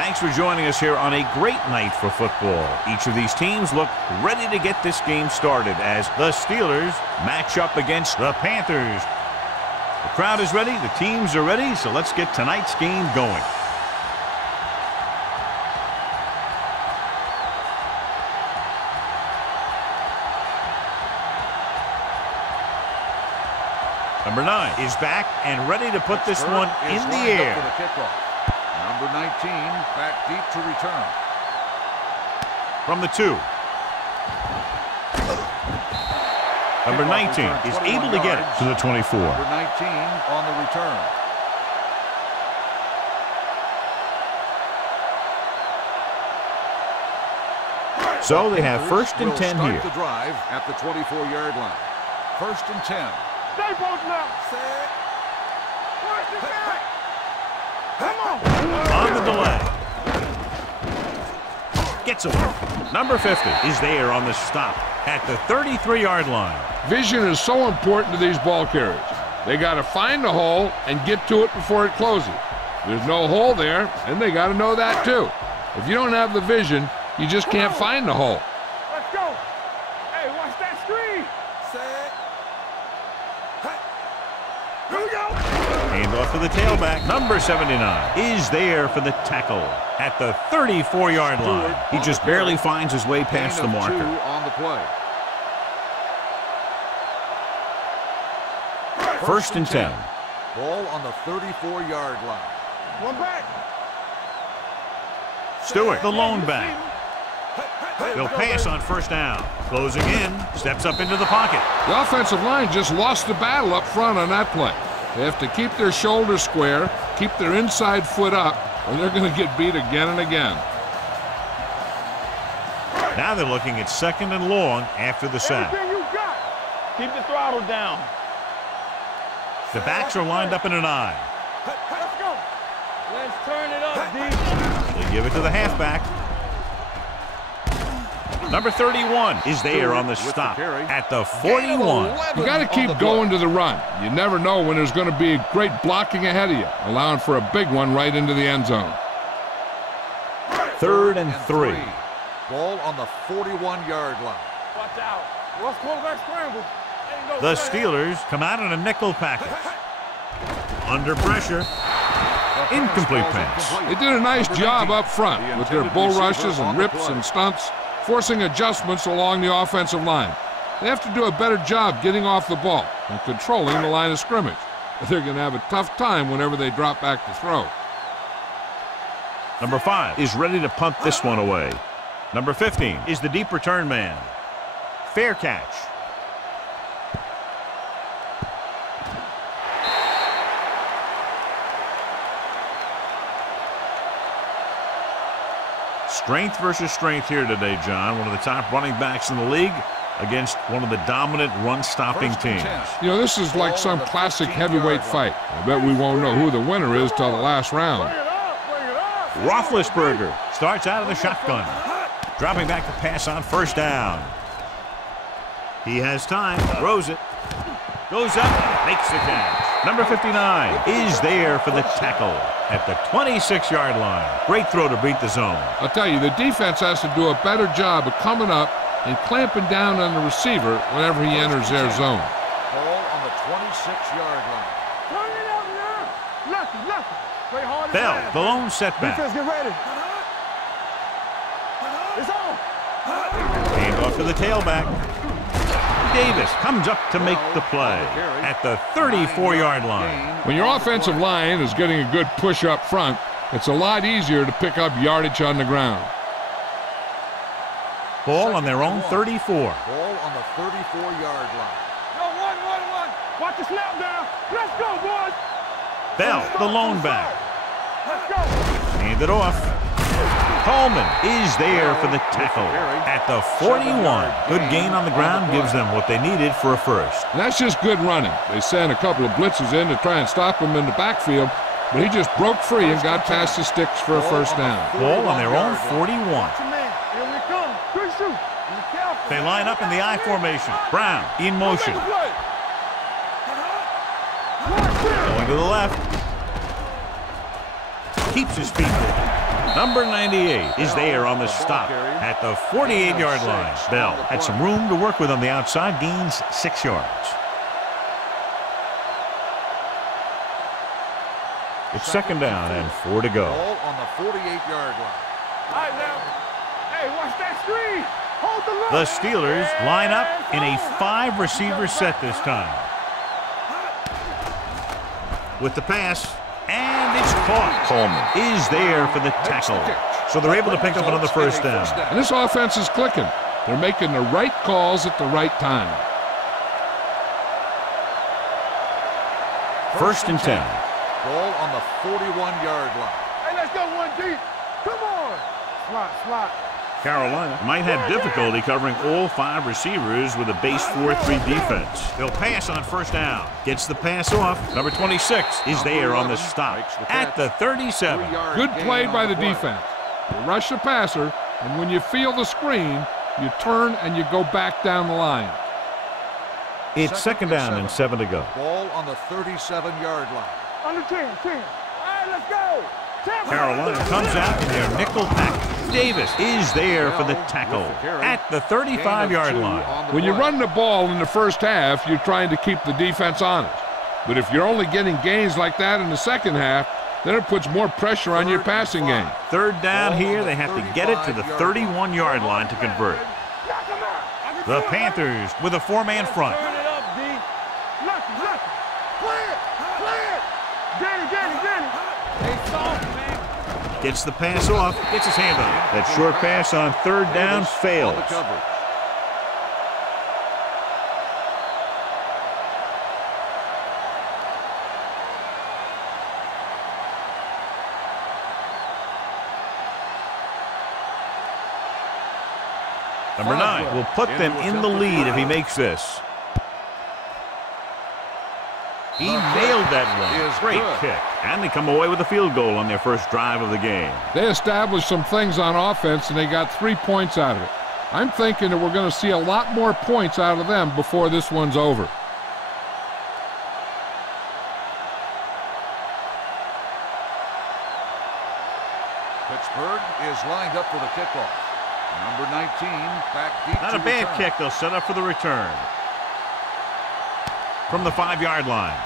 Thanks for joining us here on a great night for football. Each of these teams look ready to get this game started as the Steelers match up against the Panthers. The crowd is ready, the teams are ready, so let's get tonight's game going. Number 9 is back and ready to put this one in the air. Number 19 back deep to return. From the 2. Number 19 is able to get it to the 24. Number 19 on the return. So they have first and 10 here. Start the drive at the 24-yard line. First and 10. Staples now. First and 10. Come on. On the delay. Gets away. Number 50 is there on the stop at the 33-yard line. Vision is so important to these ball carriers. They got to find the hole and get to it before it closes. There's no hole there, and they got to know that too. If you don't have the vision, you just can't find the hole. Let's go. Hey, watch that screen. Here we go. Hand off to the tailback. Number 79 is there for the tackle at the 34-yard line. He just barely finds his way past the marker. On the play. First and 10. Ball on the 34-yard line. One back. Stewart, the lone back. They'll pass on first down. Closing in, steps up into the pocket. The offensive line just lost the battle up front on that play. They have to keep their shoulders square, keep their inside foot up, or they're going to get beat again and again. Now they're looking at second and long after the sack. Everything you got. Keep the throttle down. The backs are lined up in an I. Let's go. Let's turn it up, D. They give it to the halfback. Number 31 is there on the stop at the 41. You got to keep going to the run. You never know when there's going to be great blocking ahead of you, allowing for a big one right into the end zone. Third and 3. Ball on the 41-yard line. Watch out. What's quarterback scramble? The Steelers come out in a nickel package. Under pressure. Incomplete pass. They did a nice job up front with their bull rushes and rips and stunts, forcing adjustments along the offensive line. They have to do a better job getting off the ball and controlling the line of scrimmage. They're going to have a tough time whenever they drop back to throw. Number 5 is ready to punt this one away. Number 15 is the deep return man. Fair catch. Strength versus strength here today, John. One of the top running backs in the league against one of the dominant run-stopping teams. You know, this is like some classic heavyweight fight. I bet we won't know who the winner is till the last round. Roethlisberger starts out of the shotgun. Dropping back to pass on first down. He has time, throws it, goes up, makes the catch. Number 59 is there for the tackle at the 26-yard line. Great throw to beat the zone. I'll tell you, the defense has to do a better job of coming up and clamping down on the receiver whenever he enters their zone. Ball on the 26-yard line. Turn it up now. Lefty. Play hard. Bell, the lone setback. Defense, get ready. It's on. Hand off to the tailback. Davis comes up to make the play at the 34-yard line. When your offensive line is getting a good push up front, it's a lot easier to pick up yardage on the ground. Ball on their own 34. Ball on the 34-yard line. Go, one. Watch the snap down. Let's go, boys. Bell, the lone back. Let's go. Hand it off. Coleman is there for the tackle at the 41. Good gain on the ground gives them what they needed for a first. And that's just good running. They sent a couple of blitzes in to try and stop him in the backfield, but he just broke free and got past the sticks for a first down. Ball on their own 41. Here we come. Good shoot. They line up in the I formation. Brown in motion. Going to the left. Keeps his feet moving. Number 98 is there on the stop at the 48-yard line. Bell had some room to work with on the outside, gains 6 yards. It's second down and 4 to go. Ball on the 48-yard line. All right, now. Hey, watch that screen. Hold the line. The Steelers line up in a 5-receiver set this time. With the pass, and it's caught. Coleman is there for the tackle. So they're able to pick up another first down. And this offense is clicking. They're making the right calls at the right time. First and 10. Ball on the 41-yard line. Hey, let's go one deep. Come on. Slot. Carolina might have difficulty covering all 5 receivers with a base 4-3 defense. They'll pass on first down. Gets the pass off. Number 26 is there on the stop at the 37. Good play by the defense. You rush the passer, and when you feel the screen, you turn and you go back down the line. It's second down and 7 to go. Ball on the 37-yard line. Under 10. All right, let's go. Carolina comes out in their nickel pack. Davis is there for the tackle at the 35-yard line. When you run the ball in the first half, you're trying to keep the defense honest. But if you're only getting gains like that in the second half, then it puts more pressure on your passing game. Third down here, they have to get it to the 31-yard line to convert. The Panthers with a 4-man front. Turn it up, D. Lucky. Play it. Danny. Hey, soft, man. Gets the pass off, gets his hand on it. That short pass on third down fails. Number 9 will put them in the lead if he makes this. He nailed that one. Great kick. And they come away with a field goal on their first drive of the game. They established some things on offense, and they got 3 points out of it. I'm thinking that we're going to see a lot more points out of them before this one's over. Pittsburgh is lined up for the kickoff. Number 19, back deep. Not a bad kick. They'll set up for the return. From the 5-yard line.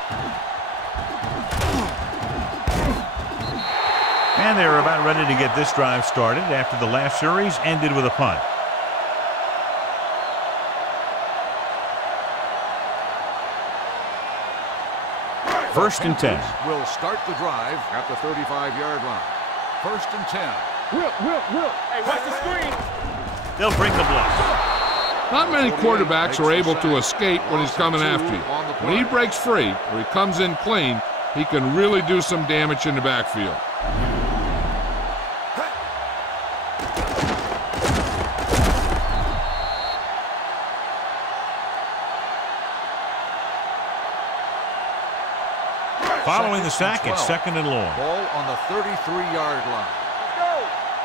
And they're about ready to get this drive started after the last series ended with a punt. First and 10. Will start the drive at the 35-yard line. First and 10. Will. Hey, watch the screen. They'll bring the blitz. Not many quarterbacks are able to escape when he's coming after you. When he breaks free or he comes in clean, he can really do some damage in the backfield. Following the sack, it's second and long. Ball on the 33-yard line. Let's go.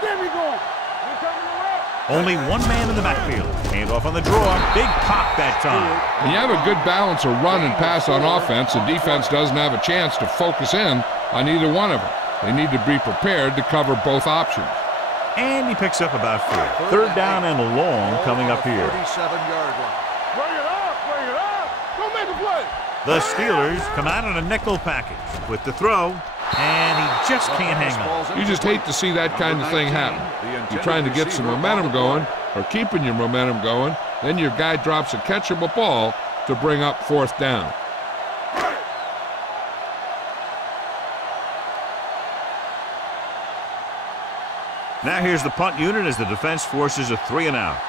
There we go. We're coming around. Only one man in the backfield. Hand off on the draw. Big pop that time. When you have a good balance of run and pass on offense, the defense doesn't have a chance to focus in on either one of them. They need to be prepared to cover both options. And he picks up about 4. Third down and long coming up here. 37-yard line. Bring it up. Go make a play. The Steelers come out on a nickel package with the throw, and he just can't hang on. You just hate to see that kind of thing happen. You're trying to get some momentum going or keeping your momentum going, then your guy drops a catchable ball to bring up fourth down. Now here's the punt unit as the defense forces a 3-and-out.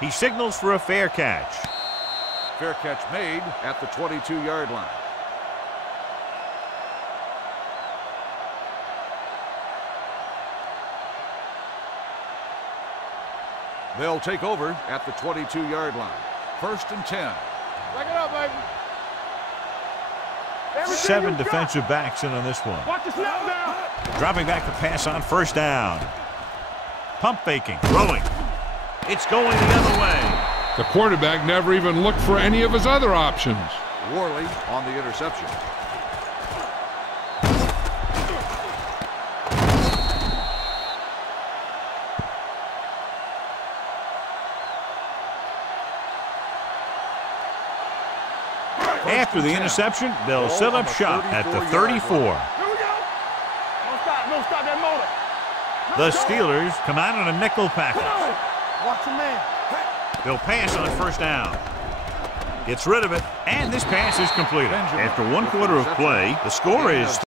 He signals for a fair catch. Fair catch made at the 22-yard line. They'll take over at the 22-yard line. First and 10. Back it up, baby. Everything 7 defensive backs in on this one. Watch the snap down. Dropping back to pass on first down. Pump faking. Throwing. It's going the other way. The quarterback never even looked for any of his other options. Worley on the interception. After the interception, they'll set up shop at the 34. Here we go. Don't stop that motor. The Steelers come out in a nickel package. Watch the man. They'll pass on first down. Gets rid of it, and this pass is completed. After 1 quarter of play, the score is